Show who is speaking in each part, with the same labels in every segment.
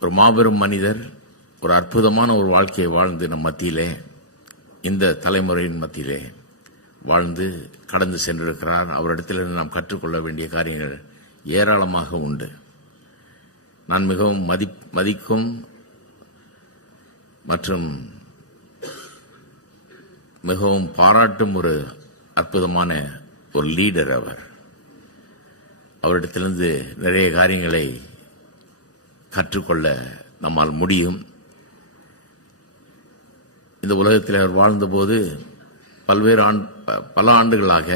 Speaker 1: ஒரு மாபெரும் மனிதர் ஒரு அற்புதமான ஒரு வாழ்க்கையை வாழ்ந்து நம் மத்தியிலே இந்த தலைமுறையின் மத்தியிலே வாழ்ந்து கடந்து சென்றிருக்கிறார். அவரிடத்திலிருந்து நாம் கற்றுக்கொள்ள வேண்டிய காரியங்கள் ஏராளமாக உண்டு. நான் மிகவும் மதி மதிக்கும் மற்றும் மிகவும் பாராட்டும் ஒரு அற்புதமான ஒரு லீடர் அவர். அவரிடத்திலிருந்து நிறைய காரியங்களை கற்றுக்கொள்ள நம்மால் முடியும். இந்த உலகத்தில் அவர் வாழ்ந்தபோது பல்வேறு ஆண் பல ஆண்டுகளாக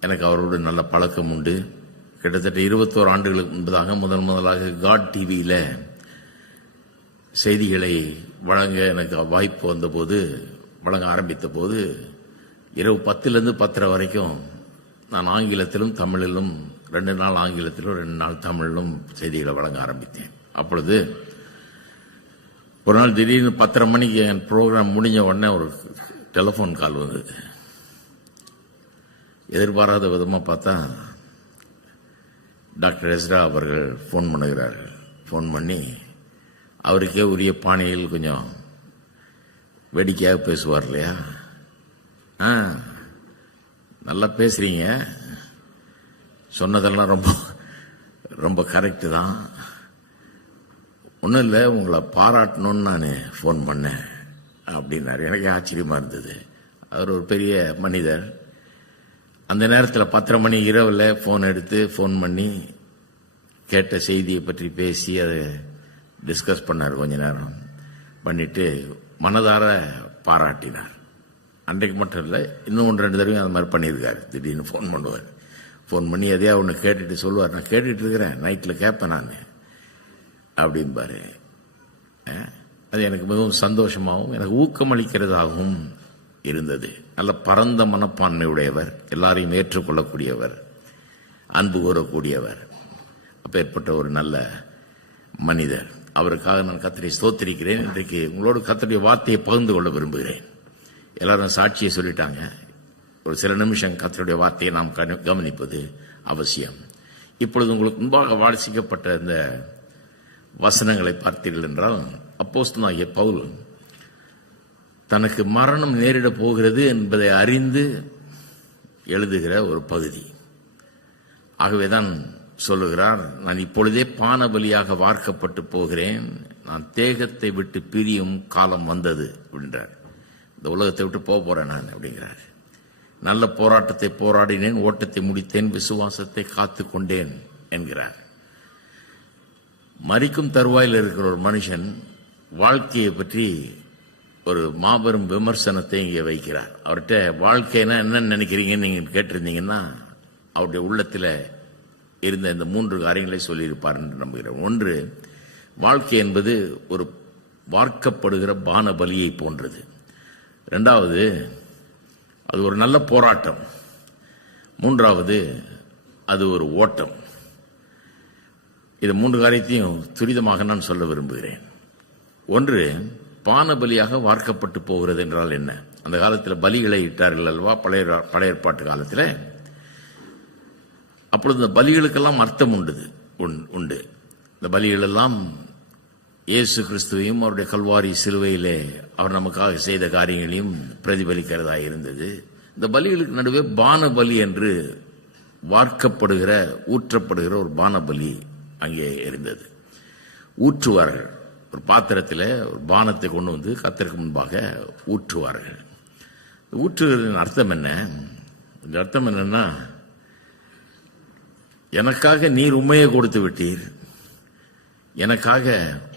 Speaker 1: எனக்கு அவரோடு நல்ல பழக்கம் உண்டு. கிட்டத்தட்ட இருபத்தோரு ஆண்டுகளுக்கு முன்பதாக முதன் முதலாக காட் டிவியில் செய்திகளை வழங்க எனக்கு வாய்ப்பு வந்தபோது வழங்க ஆரம்பித்த போது இரவு பத்திலிருந்து பத்தரை வரைக்கும் நான் ஆங்கிலத்திலும் தமிழிலும் ரெண்டு நாள் ஆங்கிலத்திலும் ரெண்டு நாள் தமிழிலும் செய்திகளை வழங்க ஆரம்பித்தேன். அப்பொழுது ஒரு நாள் திடீர்னு பத்தரை மணிக்கு என் ப்ரோக்ராம் முடிஞ்ச உடனே ஒரு டெலிஃபோன் கால் வந்தது. எதிர்பாராத விதமாக பார்த்தா டாக்டர் எஸ்ரா அவர்கள் ஃபோன் பண்ணுகிறார்கள். ஃபோன் பண்ணி அவருக்கே உரிய பாணியில் கொஞ்சம் வேடிக்கையாக பேசுவார் இல்லையா? ஆ நல்லா பேசுகிறீங்க சொன்னதெல்லாம் ரொம்ப ரொம்ப கரெக்டு தான். ஒன்றும் இல்லை உங்களை பாராட்டணும்னு நான் ஃபோன் பண்ணேன் அப்படின்னாரு. எனக்கு ஆச்சரியமாக இருந்தது. அவர் ஒரு பெரிய மனிதர். அந்த நேரத்தில் பத்தரை மணி இரவில் ஃபோன் எடுத்து ஃபோன் பண்ணி கேட்ட செய்தியை பற்றி பேசி அதை டிஸ்கஸ் பண்ணார் கொஞ்ச நேரம். பண்ணிட்டு மனதார பாராட்டினார். அன்றைக்கு மட்டும் இல்லை இன்னும் ஒன்று ரெண்டு தடவையும் அது மாதிரி பண்ணியிருக்காரு. திடீர்னு ஃபோன் பண்ணுவார். ஃபோன் பண்ணி எதையா ஒன்று கேட்டுட்டு சொல்லுவார். நான் கேட்டுட்டு இருக்கிறேன். நைட்டில் கேட்பேன் நான். அப்படின்பாரு அது எனக்கு மிகவும் சந்தோஷமாகவும் எனக்கு ஊக்கமளிக்கிறதாகவும் இருந்தது. நல்ல பரந்த மனப்பான்மை உடையவர் எல்லாரையும் ஏற்றுக்கொள்ளக்கூடியவர் அன்பு கூறக்கூடியவர். அப்பேற்பட்ட ஒரு நல்ல மனிதர். அவருக்காக நான் கத்தரை ஸ்தோத்திரிக்கிறேன். இன்றைக்கு உங்களோடு கத்தருடைய வார்த்தையை பகிர்ந்து கொள்ள விரும்புகிறேன். எல்லாரும் சாட்சியை சொல்லிட்டாங்க. ஒரு சில நிமிஷம் கத்தருடைய வார்த்தையை நாம் கவனிப்பது அவசியம். இப்பொழுது உங்களுக்கு முன்பாக வாசிக்கப்பட்ட இந்த வசனங்களை பார்த்தீர்கள் என்றால் அப்போஸ்தலனாகிய பவுல் தனக்கு மரணம் நேரிடப் போகிறது என்பதை அறிந்து எழுதுகிற ஒரு பகுதி. ஆகவேதான் சொல்லுகிறார் நான் இப்பொழுதே பான பலியாக வார்க்கப்பட்டு போகிறேன். நான் தேகத்தை விட்டு பிரியும் காலம் வந்தது அப்படின்றார் இந்த உலகத்தை விட்டு போக போறேன் நான் அப்படிங்கிறார். நல்ல போராட்டத்தை போராடினேன் ஓட்டத்தை முடித்தேன் விசுவாசத்தை காத்து கொண்டேன் என்கிறார். மறிக்கும் தருவாயில் இருக்கிற ஒரு மனுஷன் வாழ்க்கையை பற்றி ஒரு மாபெரும் விமர்சனத்தை இங்கே வைக்கிறார். அவர்கிட்ட வாழ்க்கைனா என்னன்னு நினைக்கிறீங்கன்னு நீங்க கேட்டிருந்தீங்கன்னா அவருடைய உள்ளத்தில் இருந்த இந்த மூன்று காரியங்களை சொல்லியிருப்பார் என்று நம்புகிறேன். ஒன்று வாழ்க்கை என்பது ஒரு வார்க்கப்படுகிற பான பலியை போன்றது. ரெண்டாவது அது ஒரு நல்ல போராட்டம். மூன்றாவது அது ஒரு ஓட்டம். இது மூன்று காரியத்தையும் துரிதமாக நான் சொல்ல விரும்புகிறேன். ஒன்று பான பலியாக வார்க்கப்பட்டு போகிறது என்றால் என்ன? அந்த காலத்தில் பலிகளை இட்டார்கள் அல்லவா? பழைய பழையற்பாட்டு காலத்தில். அப்பொழுது இந்த பலிகளுக்கெல்லாம் அர்த்தம் உண்டு உண்- உண்டு. இந்த பலிகளெல்லாம் இயேசு கிறிஸ்துவையும் அவருடைய கல்வாரி சிலுவையிலே அவர் நமக்காக செய்த காரியங்களையும் பிரதிபலிக்கிறதா இருந்தது. இந்த பலிகளுக்கு நடுவே பான பலி என்று வார்க்கப்படுகிற ஊற்றப்படுகிற ஒரு பான பலி அங்கே இருந்தது. ஊற்றுவார்கள். ஒரு பாத்திரத்தில் ஒரு பானத்தை கொண்டு வந்து கத்தருக்கு முன்பாக ஊற்றுவார்கள். ஊற்றுகிறதின் அர்த்தம் என்ன? இந்த அர்த்தம் என்னன்னா எனக்காக நீர் உண்மையை கொடுத்து விட்டீர். எனக்காக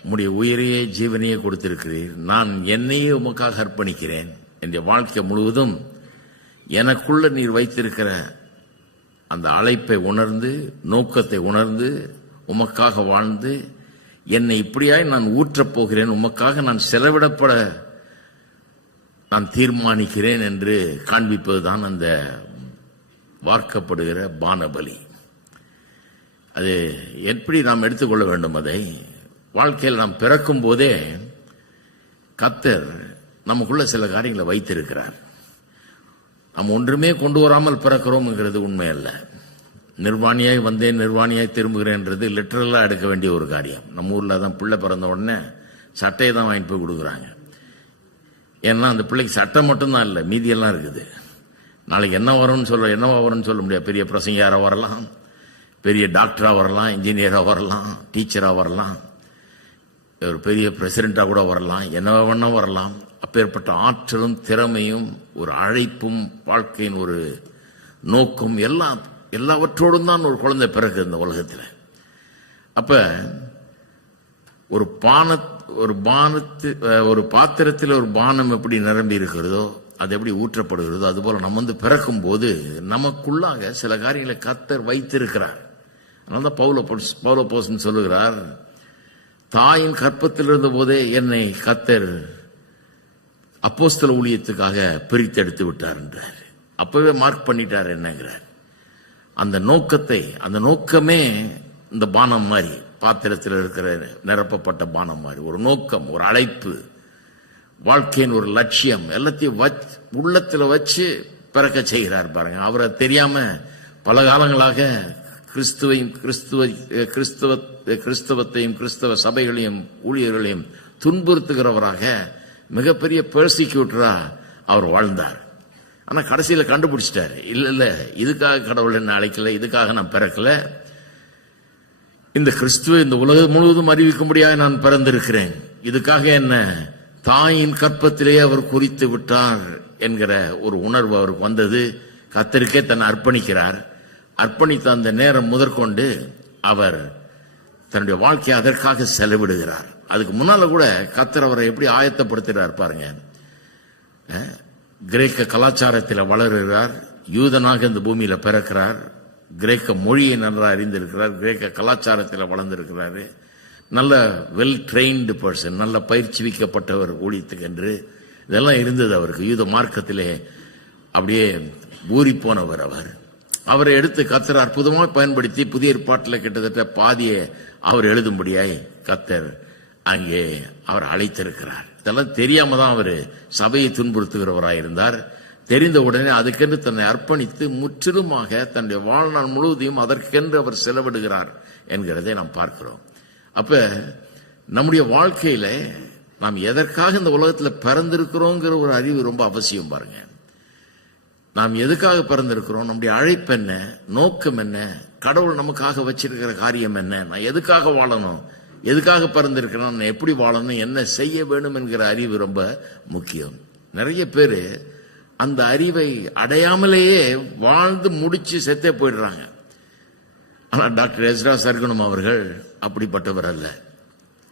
Speaker 1: உம்முடைய உயிரையே ஜீவனையே கொடுத்திருக்கிறீர். நான் என்னையே உமக்காக அர்ப்பணிக்கிறேன் என்ற வாழ்க்கை முழுவதும் எனக்குள்ள நீர் வைத்திருக்கிற அந்த அழைப்பை உணர்ந்து நோக்கத்தை உணர்ந்து உமக்காக வாழ்ந்து என்னை இப்படியாய் நான் ஊற்றப் போகிறேன் உமக்காக நான் செலவிடப்பட நான் தீர்மானிக்கிறேன் என்று காண்பிப்பதுதான் அந்த வார்க்கப்படுகிற பானபலி. அது எப்படி நாம் எடுத்துக்கொள்ள வேண்டும் அதை? வாழ்க்கையில் நாம் பிறக்கும் போதே கத்தர் நமக்குள்ள சில காரியங்களை வைத்திருக்கிறார். நாம் ஒன்றுமே கொண்டு வராமல் பிறக்கிறோம்ங்கிறது உண்மை அல்ல. நிர்வாணியாய் வந்தேன் நிர்வாணியாய் திரும்புகிறேன்றது லிட்டரலாக எடுக்க வேண்டிய ஒரு காரியம். நம்ம ஊரில் தான் பிள்ளை பிறந்த உடனே சட்டையை தான் வாங்கிட்டு போய் கொடுக்குறாங்க. ஏன்னா அந்த பிள்ளைக்கு சட்டை மட்டும்தான் இல்லை மீதியெல்லாம் இருக்குது. நாளைக்கு என்ன வரும்னு சொல்ல என்னவா வரும்னு சொல்ல முடியாது. பெரிய பிரசங்க யாரோ வரலாம். பெரிய டாக்டராக வரலாம் இன்ஜினியராக வரலாம் டீச்சராக வரலாம் ஒரு பெரிய பிரசிடெண்ட்டாக கூட வரலாம் என்ன வேணா வரலாம். அப்பேற்பட்ட ஆற்றலும் திறமையும் ஒரு அழைப்பும் வாழ்க்கையின் ஒரு நோக்கம் எல்லாம் எல்லாவற்றோடும் தான் ஒரு குழந்தை பிறகு இந்த உலகத்தில். அப்ப ஒரு பான ஒரு பானத்து ஒரு பாத்திரத்தில் ஒரு பானம் எப்படி நிரம்பி இருக்கிறதோ அது எப்படி ஊற்றப்படுகிறதோ அதுபோல நம்ம வந்து பிறக்கும் போது நமக்குள்ளாக சில காரியங்களை கத்தர் வைத்திருக்கிறார். அதனால தான் பவுல போஸ்- பவுல போசன் சொல்லுகிறார். தாயின் கற்பத்தில் இருந்த போதே என்னை கத்தர் அப்போஸ்தல ஊழியத்துக்காக பிரித்தெடுத்து விட்டார் என்றார். அப்பவே மார்க் பண்ணிட்டார் என்னங்கிறார். அந்த நோக்கத்தை அந்த நோக்கமே இந்த பானம் மாதிரி பாத்திரத்தில் இருக்கிற நிரப்பப்பட்ட பானம் மாதிரி ஒரு நோக்கம் ஒரு அழைப்பு வாழ்க்கையின் ஒரு லட்சியம் எல்லாத்தையும் வச் உள்ளத்தில் வச்சு பிறக்க செய்கிறார் பாருங்க. அவரை தெரியாம பல காலங்களாக கிறிஸ்துவையும் கிறிஸ்துவ கிறிஸ்துவ கிறிஸ்தவத்தையும் கிறிஸ்தவ சபைகளையும் ஊழியர்களையும் துன்புறுத்துகிறவராக மிகப்பெரிய பெர்சிக்யூட்டரா அவர் வாழ்ந்தார். ஆனால் கடைசியில் கண்டுபிடிச்சிட்டார். இல்லை இல்லை இதுக்காக கடவுள் என்ன அழைக்கல இதுக்காக நான் பிறக்கல. இந்த கிறிஸ்துவ இந்த உலகம் முழுவதும் அறிவிக்கும்படியாக நான் பிறந்திருக்கிறேன். இதுக்காக என்ன தாயின் கற்பத்திலேயே அவர் குறித்து விட்டார் என்கிற ஒரு உணர்வு அவருக்கு வந்தது. கத்தருக்கே தன்னை அர்ப்பணிக்கிறார். அர்ப்பணித்த அந்த நேரம் முதற்கொண்டு அவர் தன்னுடைய வாழ்க்கையை அதற்காக செலவிடுகிறார். அதுக்கு முன்னால கூட கத்தர் அவரை எப்படி ஆயத்தப்படுத்துகிறார் பாருங்க. கிரேக்க கலாச்சாரத்தில் வளருகிறார் யூதனாக இந்த பூமியில பிறக்கிறார் கிரேக்க மொழியை நன்றாக அறிந்திருக்கிறார் கிரேக்க கலாச்சாரத்தில் வளர்ந்திருக்கிறாரு. நல்ல வெல் ட்ரெயின்டு பர்சன் நல்ல பயிற்சிவிக்கப்பட்டவர் ஊழியத்துக்கு என்று இதெல்லாம் இருந்தது அவருக்கு. யூத மார்க்கத்திலே அப்படியே ஊறி போனவர் அவர். அவரை எடுத்து கத்தர் அற்புதமாக பயன்படுத்தி புதிய ஏற்பாட்டில் கிட்டத்தட்ட பாதியை அவர் எழுதும்படியாய் கத்தர் அங்கே அவர் அழைத்திருக்கிறார். இதெல்லாம் தெரியாம தான் அவர் சபையை துன்புறுத்துகிறவராய் இருந்தார். தெரிந்த உடனே அதுக்கென்று தன்னை அர்ப்பணித்து முற்றிலுமாக தன்னுடைய வாழ்நாள் முழுவதையும் அதற்கென்று அவர் செலவிடுகிறார் என்கிறதை நாம் பார்க்கிறோம். அப்ப நம்முடைய வாழ்க்கையில நாம் எதற்காக இந்த உலகத்தில் பிறந்திருக்கிறோங்கிற ஒரு அறிவு ரொம்ப அவசியம் பாருங்க. நாம் எதுக்காக பிறந்திருக்கிறோம்? நம்முடைய அழைப்பு என்ன? நோக்கம் என்ன? கடவுள் நமக்காக வச்சிருக்கிற காரியம் என்ன? நான் எதுக்காக வாழணும்? எதுக்காக பிறந்திருக்கிறோம் நான் எப்படி வாழணும்? என்ன செய்ய வேணும் என்கிற அறிவு ரொம்ப முக்கியம். நிறைய பேர் அந்த அறிவை அடையாமலேயே வாழ்ந்து முடிச்சு செத்தே போயிடுறாங்க. ஆனால் டாக்டர் எஸ்ரா சர்குணம் அவர்கள் அப்படிப்பட்டவர் அல்ல.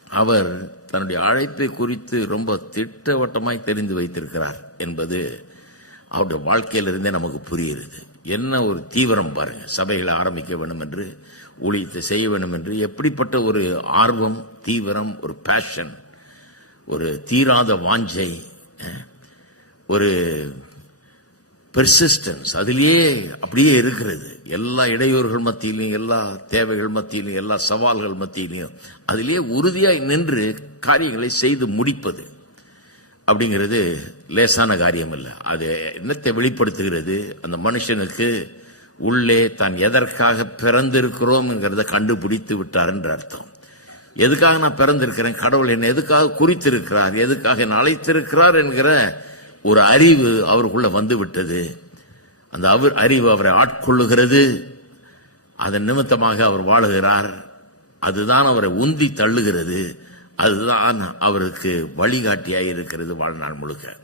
Speaker 1: அவர் தன்னுடைய அழைப்பை குறித்து ரொம்ப திட்டவட்டமாய் தெரிந்து வைத்திருக்கிறார் என்பது அவருடைய வாழ்க்கையிலிருந்தே நமக்கு புரிகிறது. என்ன ஒரு தீவிரம் பாருங்க. சபைகளை ஆரம்பிக்க வேண்டும் என்று ஊழியத்தை செய்ய வேண்டும் என்று எப்படிப்பட்ட ஒரு ஆர்வம் தீவிரம் ஒரு பேஷன் ஒரு தீராத வாஞ்சை ஒரு பெர்சிஸ்டன்ஸ் அதிலேயே அப்படியே இருக்கிறது. எல்லா இடையூறுகள் மத்தியிலையும் எல்லா தேவைகள் மத்தியிலையும் எல்லா சவால்கள் மத்தியிலையும் அதிலேயே உறுதியாய் நின்று காரியங்களை செய்து முடிப்பது. அப்படிங்கிறது லேசான காரியம் இல்லை அது என்னத்தை வெளிப்படுத்துகிறது? அந்த மனுஷனுக்கு உள்ளே தான் எதற்காக பிறந்திருக்கிறோம்ங்கிறத கண்டுபிடித்து விட்டார் என்று அர்த்தம். எதுக்காக நான் பிறந்திருக்கிறேன்? கடவுள் என்னை எதுக்காக குறித்திருக்கிறார்? எதுக்காக என்னை அழைத்திருக்கிறார் என்கிற ஒரு அறிவு அவருக்குள்ள வந்து விட்டது அந்த அவர் அறிவு அவரை ஆட்கொள்ளுகிறது. அதன் நிமித்தமாக அவர் வாழுகிறார். அதுதான் அவரை உந்தி தள்ளுகிறது. அதுதான் அவருக்கு வழிகாட்டியாக இருக்கிறது வாழ்நாள் முழுக்க.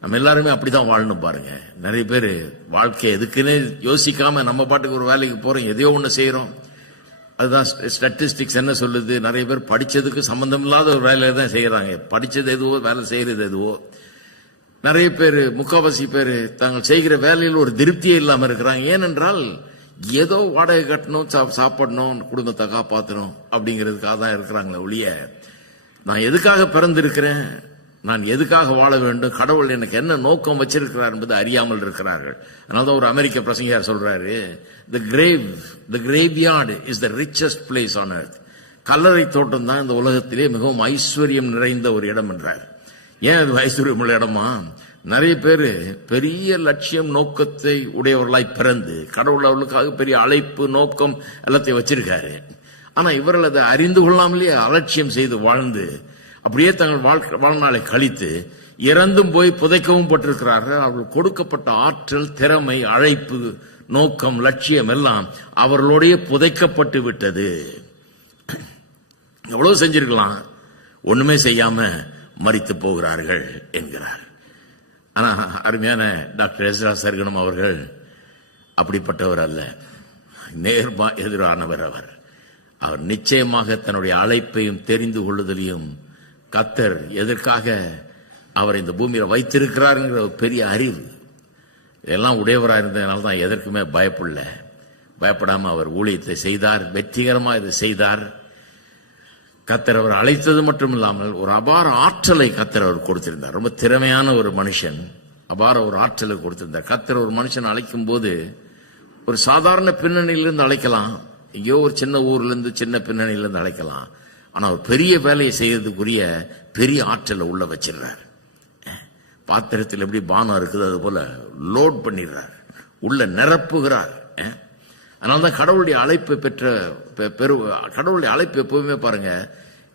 Speaker 1: நம்ம எல்லாருமே அப்படிதான் வாழணும் பாருங்க. நிறைய பேர் வாழ்க்கை எதுக்குன்னு யோசிக்காம நம்ம பாட்டுக்கு ஒரு வேலைக்கு போறோம் எதையோ ஒன்று செய்யறோம் அதுதான் ஸ்டாட்டிஸ்டிக்ஸ் என்ன சொல்லுது? நிறைய பேர் படிச்சதுக்கு சம்பந்தம் இல்லாத ஒரு வேலையை தான் செய்யறாங்க படிச்சது எதுவோ வேலை செய்யறது எதுவோ. நிறைய பேர் முக்காவாசி பேர் தாங்கள் செய்கிற வேலையில் ஒரு திருப்தியே இல்லாமல் இருக்கிறாங்க. ஏனென்றால் ஏதோ வாடகை கட்டணும் சா- சாப்பிடணும் குடும்பத்தை காப்பாற்றணும் அப்படிங்கிறதுக்காக தான் இருக்கிறாங்களே ஒழிய நான் எதுக்காக பிறந்திருக்கிறேன்? நான் எதுக்காக வாழ வேண்டும்? கடவுள் எனக்கு என்ன நோக்கம் வச்சிருக்கிறார் என்பது அறியாமல் இருக்கிறார்கள். அதனால தான் ஒரு அமெரிக்க பிரசங்கியார் சொல்றாரு the grave the graveyard is the richest place on earth கல்லறை தோட்டம் தான் இந்த உலகத்திலே மிகவும் ஐஸ்வர்யம் நிறைந்த ஒரு இடம் என்றார். ஏன் அது ஐஸ்வர்யம் உள்ள இடமா? நிறைய பேர் பெரிய லட்சியம் நோக்கத்தை உடையவர்களாய் பிறந்து கடவுள் அவர்களுக்காக பெரிய அழைப்பு நோக்கம் எல்லாத்தையும் வச்சிருக்காரு. ஆனால் இவர்கள் அதை அறிந்து கொள்ளாமலேயே அலட்சியம் செய்து வாழ்ந்து அப்படியே தங்கள் வாழ்க்கை வாழ்நாளை கழித்து இறந்தும் போய் புதைக்கவும் பட்டிருக்கிறார்கள். அவர்கள் கொடுக்கப்பட்ட ஆற்றல் திறமை அழைப்பு நோக்கம் லட்சியம் எல்லாம் அவர்களுடைய புதைக்கப்பட்டு விட்டது. எவ்வளவு செஞ்சிருக்கலாம்? ஒண்ணுமே செய்யாம மறித்து போகிறார்கள் என்கிறார். ஆனா அருமையான டாக்டர் எஸ்ரா சர்கனம் அவர்கள் அப்படிப்பட்டவர் அல்ல. நேர்மா எதிரானவர் அவர். அவர் நிச்சயமாக தன்னுடைய அழைப்பையும் தெரிந்து கொள்ளுதலையும் கத்தர் எதற்காக அவர் இந்த பூமியில வைத்திருக்கிறாருங்கிற ஒரு பெரிய அறிவு. இதெல்லாம் உடையவராக இருந்ததுனால தான் எதற்குமே பயப்படல. பயப்படாமல் அவர் ஊழியத்தை செய்தார். வெற்றிகரமாக இதை செய்தார். கத்தர் அவர் அழைத்தது மட்டும் இல்லாமல் ஒரு அபார ஆற்றலை கத்தர் அவர் கொடுத்திருந்தார். ரொம்ப திறமையான ஒரு மனுஷன். அபார ஒரு ஆற்றலை கொடுத்திருந்தார். கத்தர் ஒரு மனுஷன் அழைக்கும் போது ஒரு சாதாரண பின்னணியிலிருந்து அழைக்கலாம். எங்கேயோ ஒரு சின்ன ஊர்லேருந்து சின்ன பின்னணியிலேருந்து அழைக்கலாம். ஆனால் ஒரு பெரிய வேலையை செய்யறதுக்குரிய பெரிய ஆற்றலை உள்ள வச்சிடுறார். பாத்திரத்தில் எப்படி பானம் இருக்குது அது போல லோட் பண்ணிடுறார். உள்ள நிரப்புகிறார். அதனால தான் கடவுளுடைய அழைப்பு பெற்ற பெ- பெரு கடவுளுடைய அழைப்பு எப்பவுமே பாருங்க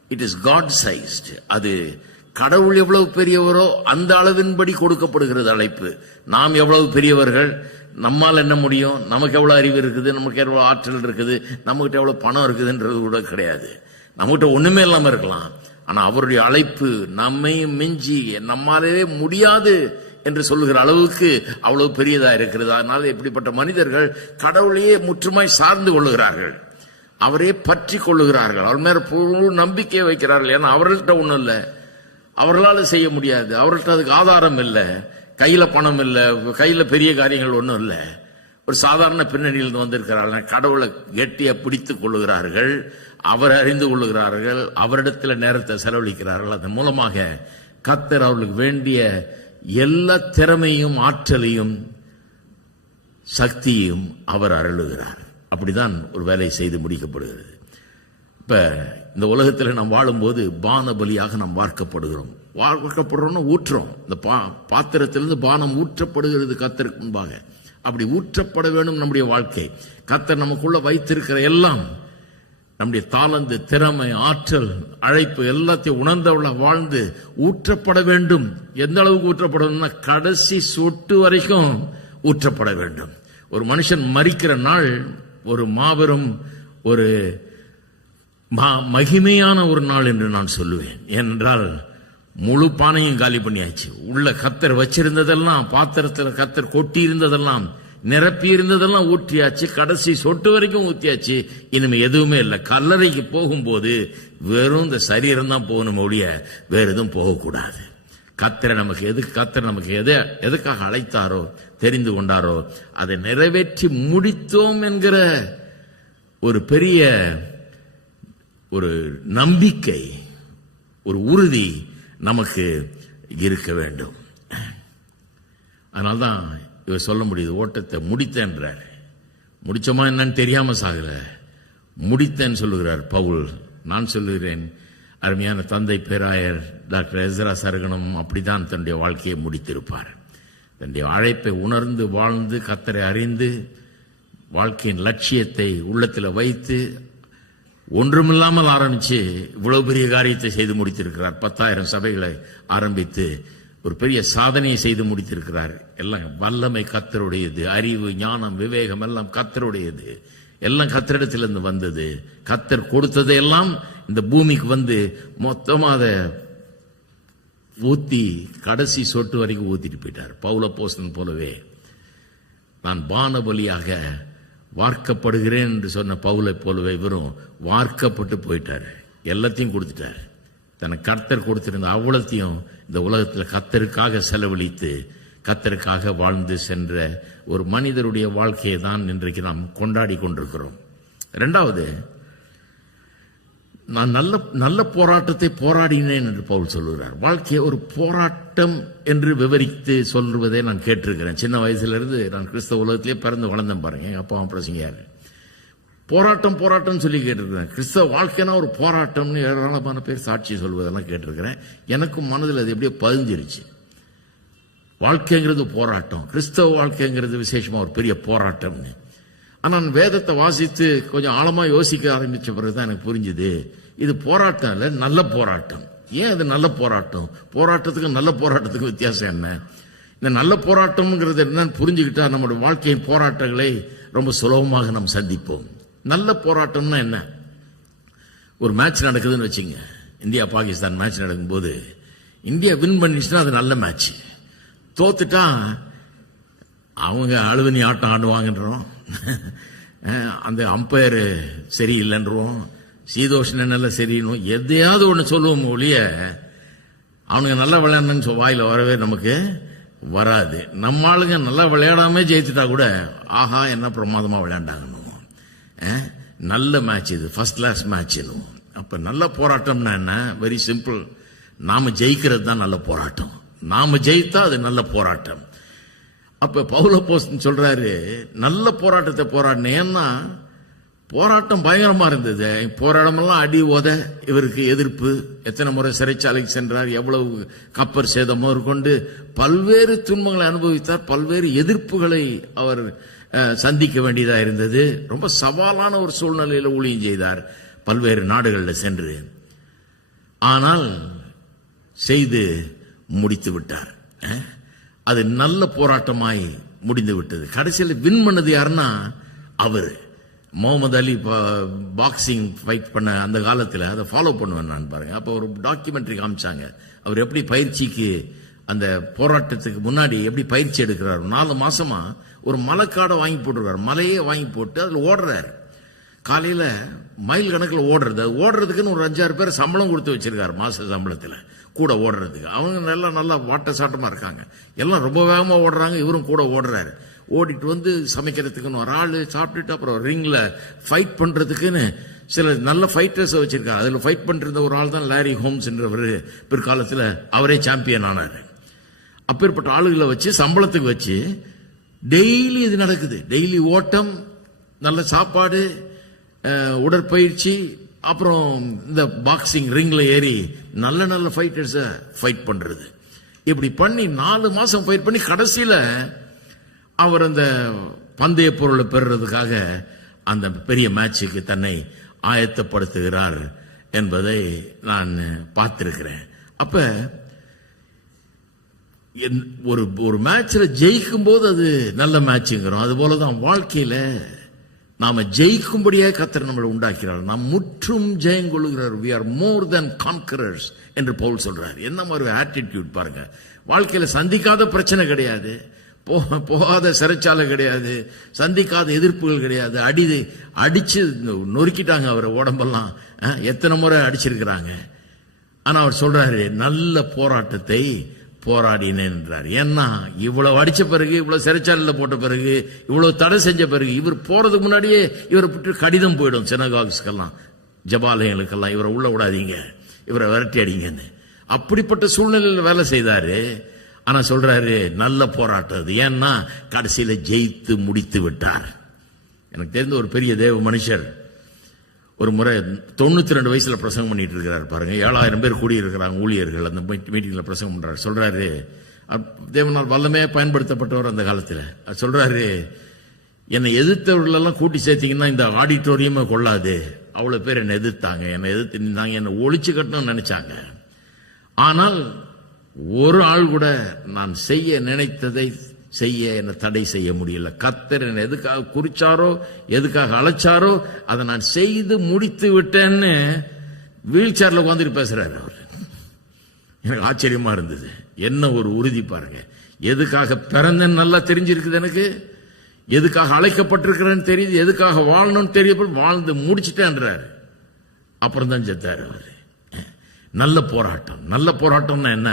Speaker 1: இட் இஸ் காட் சைஸ்ட் அது கடவுள் எவ்வளவு பெரியவரோ அந்த அளவின்படி கொடுக்கப்படுகிறது அழைப்பு. நாம் எவ்வளவு பெரியவர்கள் நம்மால் என்ன முடியும்? நமக்கு எவ்வளோ அறிவு இருக்குது? நமக்கு எவ்வளோ ஆற்றல் இருக்குது? நம்மகிட்ட எவ்வளோ பணம் இருக்குதுன்றது கூட கிடையாது. நம்மகிட்ட ஒன்றுமே இல்லாமல் இருக்கலாம். ஆனால் அவருடைய அழைப்பு நம்மையும் மிஞ்சி நம்மாலே முடியாது என்று சொல்லுகிற அளவுக்கு அவ்வளவு பெரியதா இருக்கிறது. அதனால இப்படிப்பட்ட மனிதர்கள் கடவுளையே முற்றுமாய் சார்ந்து கொள்ளுகிறார்கள். அவரே பற்றி கொள்ளுகிறார்கள். அவர் மேல முழு நம்பிக்கை வைக்கிறார்கள். ஏன்னா அவர்கள்ட்ட ஒன்றும் இல்லை. அவர்களால் செய்ய முடியாது. அவர்கள்ட்ட அதுக்கு ஆதாரம் இல்லை. கையில பணம் இல்லை கையில பெரிய காரியங்கள் ஒன்றும் இல்லை. ஒரு சாதாரண பின்னணியில் வந்திருக்கிறார்கள். கடவுளை கெட்டியா பிடித்துக் கொள்ளுகிறார்கள். அவர் அறிந்து கொள்ளுகிறார்கள். அவரிடத்தில் நேரத்தை செலவழிக்கிறார்கள். அதன் மூலமாக கத்தர் அவர்களுக்கு வேண்டிய எல்லா திறமையும் ஆற்றலையும் சக்தியையும் அவர் அருளுகிறார். அப்படிதான் ஒரு வேலை செய்து முடிக்கப்படுகிறது. இப்ப இந்த உலகத்தில் நாம் வாழும்போது பான பலியாக நாம் வார்க்கப்படுகிறோம் வாக்கப்படுறோம்னா ஊற்றுறோம். இந்த பா பாத்திரத்திலிருந்து பானம் ஊற்றப்படுகிறது கத்தருக்கு முன்பாக. அப்படி ஊற்றப்பட வேண்டும் நம்முடைய வாழ்க்கை. கத்தர் நமக்குள்ள வைத்திருக்கிற எல்லாம் நம்முடைய தாளந்து திறமை ஆற்றல் அழைப்பு எல்லாத்தையும் உணர்ந்தவள வாழ்ந்து ஊற்றப்பட வேண்டும். எந்த அளவுக்கு ஊற்றப்படணும்னா கடைசி சொட்டு வரைக்கும் ஊற்றப்பட வேண்டும். ஒரு மனுஷன் மறிக்கிற நாள் ஒரு மாபெரும் ஒரு மகிமையான ஒரு நாள் என்று நான் சொல்லுவேன். ஏனென்றால் முழு பானையும் காலி பண்ணியாச்சு. உள்ள கத்தர் வச்சிருந்ததெல்லாம் பாத்திரத்தில் கத்தர் கொட்டி இருந்ததெல்லாம் நிரப்பி இருந்ததெல்லாம் ஊற்றியாச்சு. கடைசி சொட்டு வரைக்கும் ஊற்றியாச்சு இனிமே எதுவுமே இல்லை. கல்லறைக்கு போகும்போது வெறும் இந்த சரீரம் தான் போகணும் ஒழிய வேற எதுவும் போகக்கூடாது. கத்தரை நமக்கு எது கத்தர் நமக்கு எதை எதுக்காக அழைத்தாரோ தெரிந்து கொண்டாரோ அதை நிறைவேற்றி முடித்தோம் என்கிற ஒரு பெரிய ஒரு நம்பிக்கை ஒரு உறுதி நமக்கு இருக்க வேண்டும். அதனால்தான் இவர் சொல்ல முடியுது ஓட்டத்தை முடித்தேன்றார். முடிச்சோமா என்னன்னு தெரியாம சாகல. முடித்தேன்னு சொல்லுகிறார் பவுல். நான் சொல்லுகிறேன் அருமையான தந்தை பேராயர் டாக்டர் எஸ்ரா சரகணம் அப்படிதான் தன்னுடைய வாழ்க்கையை முடித்திருப்பார். தன்னுடைய அழைப்பை உணர்ந்து வாழ்ந்து கத்தரை அறிந்து வாழ்க்கையின் லட்சியத்தை உள்ளத்தில் வைத்து ஒன்றுமில்லாமல் ஆரம்பிச்சு இவ்வளவு பெரிய காரியத்தை செய்து முடித்திருக்கிறார். பத்தாயிரம் சபைகளை ஆரம்பித்து ஒரு பெரிய சாதனையை செய்து முடித்திருக்கிறார். எல்லாம் வல்லமை கத்தருடையது அறிவு ஞானம் விவேகம் எல்லாம் கத்தருடையது எல்லாம் கத்தரிடத்திலிருந்து வந்தது. கத்தர் கொடுத்ததையெல்லாம் இந்த பூமிக்கு வந்து மொத்தமாக அதை ஊத்தி கடைசி சொட்டு வரைக்கும் ஊத்திட்டு போயிட்டார். பவுல போசன் போலவே நான் பானபலியாக வார்க்கப்படுகிறேன் என்று சொன்ன பவுலை போலவே இவரும் வார்க்கப்பட்டு போயிட்டார். எல்லாத்தையும் கொடுத்துட்டார். தனக்கு கர்த்தர் கொடுத்திருந்த அவ்வளத்தையும் இந்த உலகத்தில் கத்தருக்காக செலவழித்து கத்தருக்காக வாழ்ந்து சென்ற ஒரு மனிதருடைய வாழ்க்கையை தான் இன்றைக்கு நாம் கொண்டாடி கொண்டிருக்கிறோம். ரெண்டாவது நான் நல்ல நல்ல போராட்டத்தை போராடினேன் என்று பவுல் சொல்லுகிறார். வாழ்க்கையை ஒரு போராட்டம் என்று விவரித்து சொல்வதை நான் கேட்டிருக்கிறேன். சின்ன வயசுலேருந்து நான் கிறிஸ்தவ உலகத்திலே பிறந்து வளர்ந்தேன் பாருங்க. எங்கள் அப்பா பிரசங்கியாரு. போராட்டம் போராட்டம் சொல்லி கேட்டிருக்கிறேன். கிறிஸ்தவ வாழ்க்கைனா ஒரு போராட்டம்னு ஏராளமான பேர் சாட்சி சொல்வதெல்லாம் கேட்டிருக்கிறேன். எனக்கும் மனதில் அது எப்படியோ பதிஞ்சிருச்சு. வாழ்க்கைங்கிறது போராட்டம். கிறிஸ்தவ வாழ்க்கைங்கிறது விசேஷமாக ஒரு பெரிய போராட்டம்னு. ஆனா நான் வேதத்தை வாசித்து கொஞ்சம் ஆழமா யோசிக்க ஆரம்பிச்ச பிறகுதான் எனக்கு புரிஞ்சுது. இது போராட்டம் இல்ல நல்ல போராட்டம். ஏன் அது நல்ல போராட்டம்? போராட்டத்துக்கும் நல்ல போராட்டத்துக்கும் வித்தியாசம் என்ன? இந்த நல்ல போராட்டம்ங்கிறது என்னன்னு புரிஞ்சுக்கிட்டா நம்மளுடைய வாழ்க்கையின் போராட்டங்களை ரொம்ப சுலபமாக நாம் சந்திப்போம். நல்ல போராட்டம்னா என்ன? ஒரு மேட்ச் நடக்குதுன்னு வச்சுங்க. இந்தியா பாகிஸ்தான் மேட்ச் நடக்கும்போது இந்தியா வின் பண்ணிச்சுன்னா அது நல்ல மேட்ச் தோத்துட்டா அவங்க அழுவனி ஆட்டம் ஆடுவாங்கன்றோம். அந்த அம்பையர் சரியில்லைன்றோம். சீதோஷன் நல்ல சரின்னு எதையாவது ஒன்று சொல்லுவோம் ஒழிய அவனுங்க நல்லா விளையாடணும்னு சொ- வாயில வரவே நமக்கு வராது. நம்ம ஆளுங்க நல்லா விளையாடாம ஜெயித்துட்டா கூட ஆஹா என்ன பிரமாதமாக விளையாண்டாங்கன்னு நல்ல மேட்ச் இது ஃபர்ஸ்ட் கிளாஸ் மேட்ச் அப்போ நல்ல போராட்டம்னா என்ன? வெரி சிம்பிள் நாம ஜெயிக்கிறது தான் நல்ல போராட்டம். நாம ஜெயித்தா அது நல்ல போராட்டம். அப்ப பவுல போஸ்ட் சொல்றாரு நல்ல போராட்டத்தை போராடினேன் ஏன்னா போராட்டம் பயங்கரமா இருந்தது. போராட்டமெல்லாம் அடி ஓத இவருக்கு எதிர்ப்பு. எத்தனை முறை சிறைச்சாலைக்கு சென்றார் எவ்வளவு கப்பர் சேதம் கொண்டு பல்வேறு துன்பங்களை அனுபவித்தார் பல்வேறு எதிர்ப்புகளை அவர் சந்திக்க வேண்டியதா இருந்தது. ரொம்ப சவாலான ஒரு சூழ்நிலையில ஊழியம் செய்தார் பல்வேறு நாடுகளில் சென்று. ஆனால் செய்து முடித்து விட்டார். அது நல்ல போராட்டமாய் முடிந்து விட்டது கடைசியில் வின் பண்ணது யாருன்னா அவர். முகமது அலி பாக்ஸிங் ஃபைட் பண்ண அந்த காலத்தில் அதை ஃபாலோ பண்ணுவேன் நான் பாருங்க. அப்போ ஒரு டாக்குமெண்ட்ரி காமிச்சாங்க. அவர் எப்படி பயிற்சிக்கு அந்த போராட்டத்துக்கு முன்னாடி எப்படி பயிற்சி எடுக்கிறார். நாலு மாசமா ஒரு மலைக்காடை வாங்கி போட்டுருக்காரு. மலையே வாங்கி போட்டு அதில் ஓடுறாரு. காலையில் மைல் கணக்கில் ஓடுறது. ஓடுறதுக்குன்னு ஒரு அஞ்சாறு பேர் சம்பளம் கொடுத்து வச்சிருக்காரு மாச சம்பளத்தில். கூட ஓடுறதுக்கு. அவங்க நல்லா நல்லா வாட்ட சாட்டமாக இருக்காங்க. எல்லாம் ரொம்ப வேகமாக ஓடுறாங்க. இவரும் கூட ஓடுறாரு. ஓடிட்டு வந்து சமைக்கிறதுக்குன்னு ஒரு ஆள் சாப்பிட்டுட்டு அப்புறம் ரிங்கில் ஃபைட் பண்ணுறதுக்குன்னு சில நல்ல ஃபைட்டர்ஸை வச்சுருக்காரு அதில் ஃபைட் பண்ற ஒரு ஆள் தான் லாரி ஹோம்ஸ்ன்றவர் பிற்காலத்தில் அவரே சாம்பியன் ஆனார். அப்பேற்பட்ட ஆளுகளை வச்சு சம்பளத்துக்கு வச்சு டெய்லி இது நடக்குது. டெய்லி ஓட்டம் நல்ல சாப்பாடு உடற்பயிற்சி அப்புறம் இந்த பாக்ஸிங் ரிங்ல ஏறி நல்ல நல்ல ஃபைட்டர்ஸை ஃபைட் பண்றது. இப்படி பண்ணி நாலு மாசம் ஃபைட் பண்ணி கடைசியில் அவர் அந்த பந்தய பொருளை பெறுறதுக்காக அந்த பெரிய மேட்சுக்கு தன்னை ஆயத்தப்படுத்துகிறார் என்பதை நான் பார்த்திருக்கிறேன். அப்ப என்- ஒரு ஒரு மேட்ச்ல ஜெயிக்கும் போது அது நல்ல மேட்சுங்கிறோம் அது போலதான் வாழ்க்கையில நாம ஜெயிக்கும்படியே கத்தர் நம்மளை உண்டாக்கிறார். நாம் முற்றும் ஜெயம் கொள்கிறார் we are more than conquerors என்று பவுல் சொல்றார். என்ன மாதிரி ஆட்டிடியூட் பாருங்க. வாழ்க்கையில சந்திக்காத பிரச்சனை கிடையாது. போ- போகாத சிறைச்சாலை கிடையாது. சந்திக்காத எதிர்ப்புகள் கிடையாது. அடி அடிச்சு நொறுக்கிட்டாங்க அவரை உடம்பெல்லாம். எத்தனை முறை அடிச்சிருக்கிறாங்க. ஆனா அவர் சொல்றாரு நல்ல போராட்டத்தை போராடினேன் என்றார் ஏன்னா இவ்வளவு அடிச்ச பிறகு இவ்வளவு சிறைச்சாலையில் போட்ட பிறகு இவ்வளவு தடை செஞ்ச பிறகு இவர் போறதுக்கு முன்னாடியே இவரை பற்றி கடிதம் போயிடும் சினகாக்ஸ்க்கெல்லாம் ஜபாலயங்களுக்கெல்லாம். இவரை உள்ள விடாதீங்க. இவரை விரட்டி அடிங்கன்னு அப்படிப்பட்ட சூழ்நிலையில் வேலை செய்தாரு. ஆனா சொல்றாரு நல்ல போராட்டம் அது. ஏன்னா கடைசியில ஜெயித்து முடித்து விட்டார். எனக்கு தெரிந்த ஒரு பெரிய தேவ மனுஷர் ஒரு முறை தொண்ணூத்தி ரெண்டு வயசுல பிரசங்கம் பண்ணிட்டு இருக்கிறார் பாருங்க. ஏழாயிரம் பேர் கூடியிருக்கிறாங்க ஊழியர்கள். அந்த மீட்டிங்ல பிரசங்கம் பண்றாரு. சொல்றாரு அப்- தேவனால் வல்லமே பயன்படுத்தப்பட்டவர் அந்த காலத்துல. அவர் சொல்றாரு என்னை எதிர்த்தவர்கள் எல்லாம் கூட்டி சேர்த்தீங்கன்னா இந்த ஆடிட்டோரியமே கொள்ளாது. அவ்வளவு பேர் என்னை எதிர்த்தாங்க. என்னை எதிர்த்து நின்றாங்க என்னை ஒழிச்சு கட்டணும்னு நினைச்சாங்க. ஆனால் ஒரு ஆள் கூட நான் செய்ய நினைத்ததை செய்ய என்னை தடை செய்ய முடியல. கத்தர் என்னை எதுக்காக குறிச்சாரோ எதுக்காக அழைச்சாரோ அதை நான் செய்து முடித்து விட்டேன்னு வீல் சேரில் உட்காந்துட்டு பேசுறாரு அவர். எனக்கு ஆச்சரியமா இருந்தது. என்ன ஒரு உறுதி பாருங்க. எதுக்காக பிறந்தேன்னு நல்லா தெரிஞ்சிருக்குது எனக்கு? எதுக்காக அழைக்கப்பட்டிருக்கிறேன்னு தெரியுது. எதுக்காக வாழணும்னு தெரியப்ப வாழ்ந்து முடிச்சிட்டேன்றாரு. அப்புறம் தான் செத்தாரு அவரு. நல்ல போராட்டம். நல்ல போராட்டம்னா என்ன?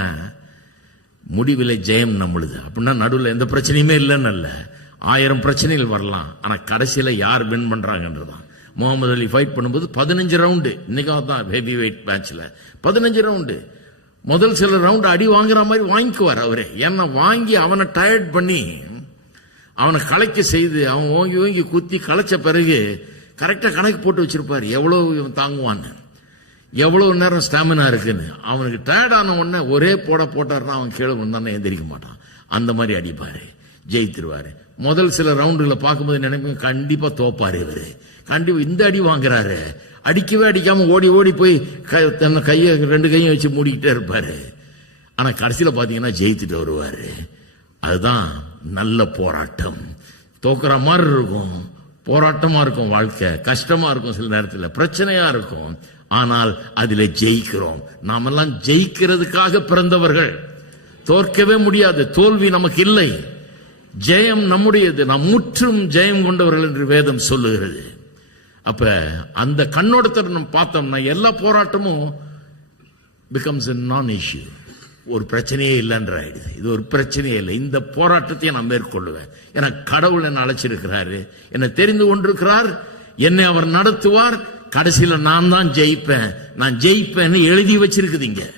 Speaker 1: முடிவிலே ஜெயம் நம்மளுது அப்படின்னா நடுவில் எந்த பிரச்சனையுமே இல்லைன்னு அல்ல. ஆயிரம் பிரச்சனைகள் வரலாம். ஆனால் கடைசியில் யார் வின் பண்றாங்கன்றதான் முகமது அலி ஃபைட் பண்ணும்போது பதினஞ்சு ரவுண்டு இன்னைக்காக தான் ஹெவி வெயிட் மேட்ச்சில் பதினஞ்சு ரவுண்டு முதல் சில ரவுண்டு அடி வாங்குற மாதிரி வாங்கிக்குவார் அவரே. ஏன்னா வாங்கி அவனை டயர்ட் பண்ணி அவனை கலைக்க செய்து அவன் ஓங்கி ஓங்கி குத்தி களைச்ச பிறகு கரெக்டாக கணக்கு போட்டு வச்சிருப்பார். எவ்வளோ இவன் தாங்குவான்னு. எவ்வளவு நேரம் ஸ்டாமினா இருக்குன்னு. அவனுக்கு டயர்ட் ஆன உடனே ஒரே போட போட்டாருன்னா அவன் கீழே வந்தானே எந்திரிக்க மாட்டான். அந்த மாதிரி அடிப்பாரு. ஜெயித்துருவாரு. முதல் சில ரவுண்டுகளை பார்க்கும்போது நினைப்பேன் கண்டிப்பா தோப்பாரு இவரு. கண்டிப்பா இந்த அடி வாங்குறாரு. அடிக்கவே அடிக்காம ஓடி ஓடி போய் க- தன்னை கையை ரெண்டு கையும் வச்சு மூடிக்கிட்டே இருப்பாரு. ஆனா கடைசியில பாத்தீங்கன்னா ஜெயித்துட்டு வருவாரு. அதுதான் நல்ல போராட்டம். தோக்குற மாதிரி இருக்கும். போராட்டமா இருக்கும் வாழ்க்கை கஷ்டமா இருக்கும் சில நேரத்தில் பிரச்சனையா இருக்கும். ஆனால் அதில் ஜெயிக்கிறோம். நாமெல்லாம் ஜெயிக்கிறதுக்காக பிறந்தவர்கள். தோற்கவே முடியாது. தோல்வி நமக்கு இல்லை. ஜெயம் நம்முடையது. நாம் முற்றும் ஜெயம் கொண்டவர்கள் என்று வேதம் சொல்லுகிறது. அப்ப அந்த கண்ணோட்டத்தை நம்ம பார்த்தோம்னா எல்லா போராட்டமும் பிகம்ஸ் எ நான் இஷ்யூ ஒரு பிரச்சனையே இல்லைன்ற ஆயிடுது. இது ஒரு பிரச்சனையே இல்லை. இந்த போராட்டத்தை நான் மேற்கொள்ளுவேன். ஏன்னா கடவுள் என்ன அழைச்சிருக்கிறாரு. என்னை தெரிந்து கொண்டிருக்கிறார். என்னை அவர் நடத்துவார். கடைசியில் நான் தான் ஜெயிப்பேன். நான் ஜெயிப்பேன்னு எழுதி வச்சிருக்குதுங்க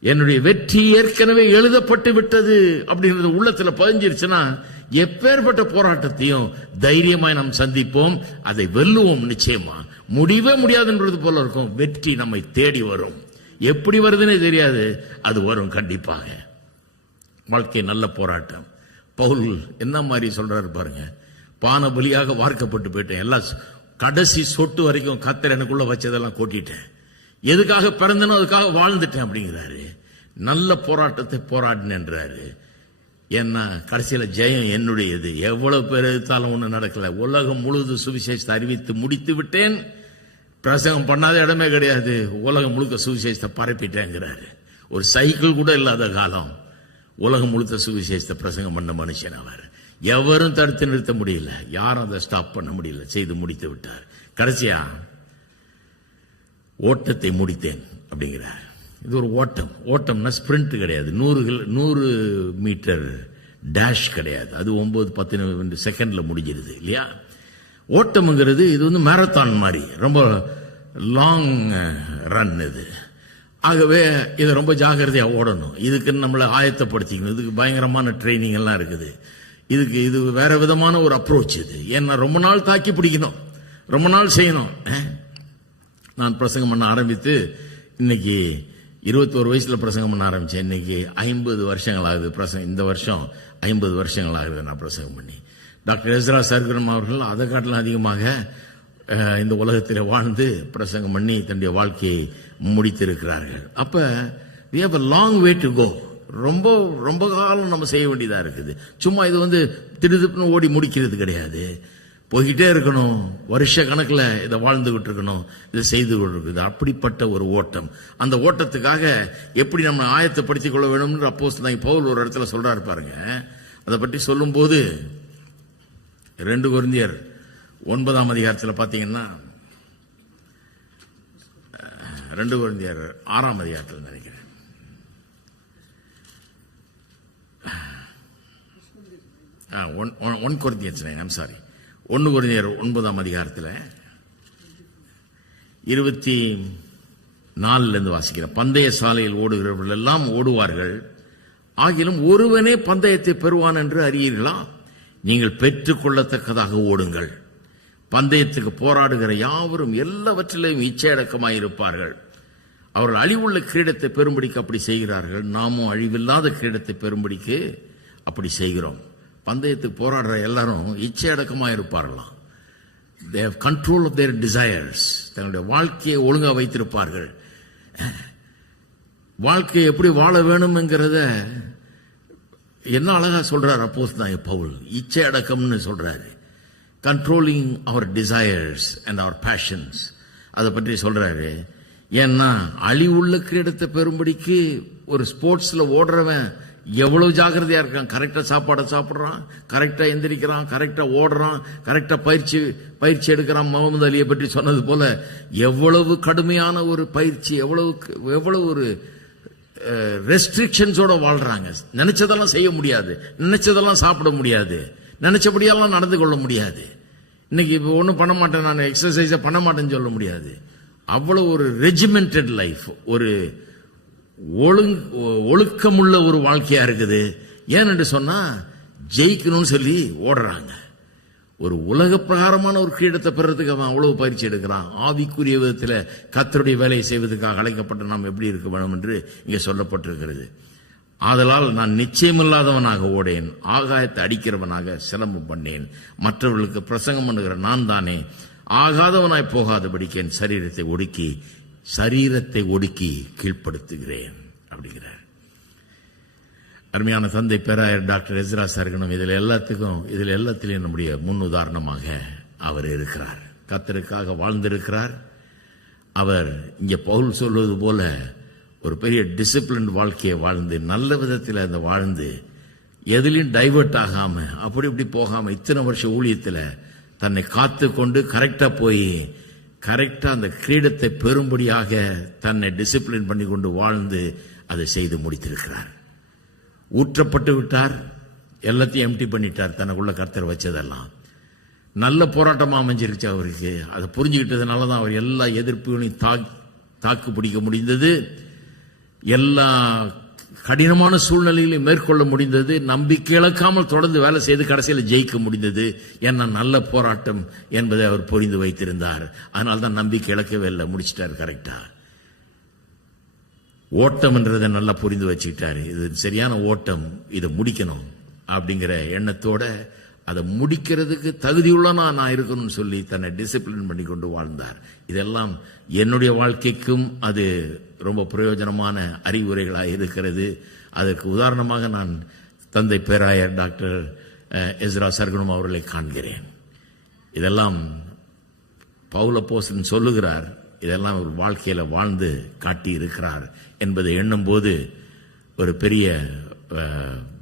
Speaker 1: என்னுடைய வெற்றி ஏற்கனவே எழுதப்பட்டு விட்டது அப்படின்றது உள்ளத்துல பதிஞ்சிருச்சுன்னா எப்பேற்பட்ட போராட்டத்தையும் தைரியமாய் நாம் சந்திப்போம். அதை வெல்லுவோம் நிச்சயமா. முடியவே முடியாதுன்றது போல இருக்கும். வெற்றி நம்மை தேடி வரும். எப்படி வருதுன்னே தெரியாது. அது வரும் கண்டிப்பாக. வாழ்க்கை நல்ல போராட்டம். பவுல் என்ன மாதிரி சொல்றாரு பாருங்க. பான பலியாக வார்க்கப்பட்டு போயிட்டேன். எல்லாம் கடைசி சொட்டு வரைக்கும் கத்தர் எனக்குள்ள வச்சதெல்லாம் கொட்டிட்டேன். எதுக்காக பிறந்தனோ அதுக்காக வாழ்ந்துட்டேன் அப்படிங்கிறாரு. நல்ல போராட்டத்தை போராடினேன்றாரு. ஏன்னா கடைசியில ஜெயம் என்னுடையது. எவ்வளவு பேர் எதிர்த்தாலும் ஒன்றும் நடக்கல. உலகம் முழுவதும் சுவிசேஷத்தை அறிவித்து முடித்து விட்டேன். பிரசங்கம் பண்ணாத இடமே கிடையாது. உலகம் முழுக்க சுவிசேஷத்தை பரப்பிட்டேங்கிறாரு. ஒரு சைக்கிள் கூட இல்லாத காலம். உலகம் முழுக்க சுவிசேஷத்தை பிரசங்கம் பண்ண மனுஷன் அவர். எவரும் தடுத்து நிறுத்த முடியல. யாரும் அதை ஸ்டாப் பண்ண முடியல. செய்து முடித்து விட்டார். கடைசியா ஓட்டத்தை முடித்தேன் அப்படிங்கிறார். இது ஒரு ஓட்டம். ஓட்டம்னா ஸ்பிரிண்ட் கிடையாது. நூறு நூறு மீட்டர் டேஷ் கிடையாது. அது ஒன்பது பத்து செகண்ட்ல முடிஞ்சிருது இல்லையா? ஓட்டம்ங்கிறது இது வந்து மேரத்தான் மாதிரி. ரொம்ப லாங் ரன் இது. ஆகவே இதை ரொம்ப ஜாகிரதையாக ஓடணும். இதுக்கு நம்மளை ஆயத்தப்படுத்திக்கணும். இதுக்கு பயங்கரமான ட்ரைனிங் எல்லாம் இருக்குது. இதுக்கு இது வேற விதமான ஒரு அப்ரோச் இது. ஏன்னா ரொம்ப நாள் தாக்கி பிடிக்கணும். ரொம்ப நாள் செய்யணும். நான் பிரசங்கம் பண்ண ஆரம்பித்து இன்னைக்கு இருபத்தோரு வயசுல பிரசங்கம் பண்ண ஆரம்பிச்சேன். இன்னைக்கு ஐம்பது வருஷங்கள் ஆகுது பிரசங்கம் இந்த வருஷம் ஐம்பது வருஷங்கள் ஆகுது நான் பிரசங்கம் பண்ணி. டாக்டர் எஸ்ரா சர்க்கரம் அவர்கள் அதை காட்டிலும் அதிகமாக இந்த உலகத்தில் வாழ்ந்து பிரசங்கம் பண்ணி தன்னுடைய வாழ்க்கையை முடித்திருக்கிறார்கள். அப்ப we have a long way to go ரொம்ப ரொம்ப காலம் நம்ம செய்ய வேண்டியதா இருக்குது. சும்மா இது வந்து திருதுப்புன்னு ஓடி முடிக்கிறது கிடையாது. போய்கிட்டே இருக்கணும். வருஷ கணக்கில் இதை வாழ்ந்துகிட்டு இருக்கணும் இதை செய்து கொண்டிருக்குது. அப்படிப்பட்ட ஒரு ஓட்டம். அந்த ஓட்டத்துக்காக எப்படி நம்ம ஆயத்தப்படுத்திக் கொள்ள வேணும்னு அப்போஸ் தான் பவுல் ஒரு இடத்துல சொல்றாரு பாருங்க. அதை பற்றி சொல்லும்போது ரெண்டு குருந்தியர் ஒன்பதாம் அதிகாரத்தில் பார்த்தீங்கன்னா ரெண்டு குருந்தியர் ஆறாம் அதிகாரத்தில் நினைக்கிறேன். One one Corinthians I'm sorry ஒன்று குருந்தியர் ஒன்பதாம் அதிகாரத்தில் இருபத்தி நாலுலேருந்து வாசிக்கிறேன். பந்தய சாலையில் ஓடுகிறவர்கள் எல்லாம் ஓடுவார்கள். ஆகிலும் ஒருவனே பந்தயத்தை பெறுவான் என்று அறியீர்களா? நீங்கள் பெற்றுக்கொள்ளத்தக்கதாக ஓடுங்கள். பந்தயத்துக்கு போராடுகிற யாவரும் எல்லாவற்றிலையும் இச்சையடக்கமாயிருப்பார்கள். அவர்கள் அழிவுள்ள கிரீடத்தை பெரும்படிக்கு அப்படி செய்கிறார்கள். நாமும் அழிவில்லாத கிரீடத்தை பெரும்படிக்கு அப்படி செய்கிறோம். பந்தயத்துக்கு போராடுற எல்லாரும் இச்சையடக்கமாக இருப்பார்களாம் they control control of their desires. வாழ்க்கையை ஒழுங்காக வைத்திருப்பார்கள். வாழ்க்கையை எப்படி வாழ வேணுங்கிறத என்ன அழகா சொல்றார் அப்போஸ் தான் பவுல்? இச்சை அடக்கம்னு சொல்றாரு. Controlling our desires and our passions அதை பற்றி சொல்றாரு. ஏன்னா அழிவுள்ள கிரீடத்தை பெறும்படிக்கு ஒரு ஸ்போர்ட்ஸ்ல ஓடுறவன் எவ்வளவு ஜாக்கிரதையா இருக்கான்? கரெக்டா சாப்பாடை சாப்பிட்றான் கரெக்டா எந்திரிக்கிறான் கரெக்டா ஓடுறான் கரெக்டா பயிற்சி பயிற்சி எடுக்கிறான். முகமது அலியை பற்றி சொன்னது போல எவ்வளவு கடுமையான ஒரு பயிற்சி எவ்வளவு எவ்வளவு ஒரு ரெஸ்ட்ரிக்ஷன்ஸோட வாழ்றாங்க. நினைச்சதெல்லாம் செய்ய முடியாது. நினைச்சதெல்லாம் சாப்பிட முடியாது. நினைச்சபடியெல்லாம் நடந்து கொள்ள முடியாது. இன்னைக்கு இப்போ ஒன்றும் பண்ண மாட்டேன் நான் எக்ஸசைஸை பண்ண மாட்டேன்னு சொல்ல முடியாது. அவ்வளோ ஒரு ரெஜிமெண்டட் லைஃப் ஒரு ஒழுங் ஒழுக்கமுள்ள ஒரு வாழ்க்கையா இருக்குது. ஏன்னு சொன்னா ஜெயிக்கணும்னு சொல்லி ஓடுறாங்க. ஒரு உலக பிரகாரமான ஒரு கிரீடத்தை பெறதுக்கு அவன் அவ்வளவு பயிற்சி எடுக்கிறான். ஆவிக்குரிய விதத்தில் கத்தருடைய வேலையை செய்வதற்காக அழைக்கப்பட்ட நாம் எப்படி இருக்க வேணும் என்று இங்கே சொல்லப்பட்டிருக்கிறது. ஆதலால் நான் நிச்சயமில்லாதவனாக ஓடேன் ஆகாயத்தை அடிக்கிறவனாக சிலம்பம் பண்ணேன் மற்றவர்களுக்கு பிரசங்கம் பண்ணுகிற நான் தானே. ஆகாதவனாய் போகாதபடிக்கு என் சரீரத்தை ஒடுக்கி சரீரத்தை ஒடுக்கி கீழ்ப்படுத்துகிறேன் அப்படிங்கிறார். அருமையான தந்தை பேராயர் டாக்டர் எஸ்ரா சர்கனம் இதில் எல்லாத்துக்கும் இதில் எல்லாத்திலையும் நம்முடைய முன் உதாரணமாக அவர் இருக்கிறார். கத்தருக்காக வாழ்ந்திருக்கிறார். அவர் இங்கே பவுல் சொல்வது போல ஒரு பெரிய டிசிப்ளின் வாழ்க்கையை வாழ்ந்து நல்ல விதத்தில் அந்த வாழ்ந்து எதுலேயும் டைவர்ட் ஆகாமல் அப்படி இப்படி போகாமல் இத்தனை வருஷம் ஊழியத்தில் தன்னை காத்து கொண்டு கரெக்டாக போய் கரெக்டாக அந்த கிரீடத்தை பெறும்படியாக தன்னை டிசிப்ளின் பண்ணி கொண்டு வாழ்ந்து அதை செய்து முடித்திருக்கிறார். ஊற்றப்பட்டு விட்டார். எல்லாத்தையும் எம்டி பண்ணிட்டார். தனக்குள்ள கர்த்தர் வச்சதெல்லாம். நல்ல போராட்டமாக அமைஞ்சிருச்சு அவருக்கு. அதை புரிஞ்சுக்கிட்டதுனால தான் அவர் எல்லா எதிர்ப்புகளையும் தா தாக்கு பிடிக்க முடிந்தது. எல்லா கடினமான சூழ்நிலையிலும் மேற்கொள்ள முடிந்தது. நம்பிக்கை இழக்காமல் தொடர்ந்து வேலை செய்து கடைசியில் ஜெயிக்க முடிந்தது. ஏன்னா நல்ல போராட்டம் என்பதை அவர் புரிந்து வைத்திருந்தார். அதனால தான் நம்பிக்கை இழக்கவே இல்லை. முடிச்சிட்டார் கரெக்டாக ஓட்டம் என்றதை நல்லா புரிந்து வச்சுக்கிட்டாரு. இது சரியான ஓட்டம் இதை முடிக்கணும் அப்படிங்கிற எண்ணத்தோட அதை முடிக்கிறதுக்கு தகுதியுள்ளனா நான் இருக்கணும்னு சொல்லி தன்னை டிசிப்ளின் பண்ணி கொண்டு வாழ்ந்தார். இதெல்லாம் என்னுடைய வாழ்க்கைக்கும் அது ரொம்ப பிரயோஜனமான அறிவுரைகளாக இருக்கிறது. அதற்கு உதாரணமாக நான் தந்தை பேராயர் டாக்டர் எஸ்ரா சர்குணம் அவர்களை காண்கிறேன். இதெல்லாம் பவுல போசன் சொல்லுகிறார். இதெல்லாம் ஒரு வாழ்க்கையில் வாழ்ந்து காட்டி இருக்கிறார் என்பதை எண்ணும்போது ஒரு பெரிய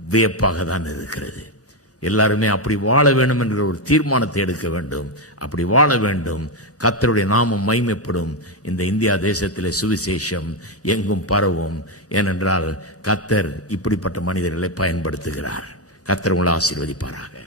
Speaker 1: வியப்பாக தான் இருக்கிறது. எல்லாருமே அப்படி வாழ வேண்டும் என்கிற ஒரு தீர்மானத்தை எடுக்க வேண்டும். அப்படி வாழ வேண்டும். கத்தருடைய நாமம் மைமைப்படும் இந்த இந்தியா தேசத்தில் சுவிசேஷம் எங்கும் பரவும். ஏனென்றால் கத்தர் இப்படிப்பட்ட மனிதர்களை பயன்படுத்துகிறார். கத்தர் உங்களை ஆசீர்வதிப்பாராக.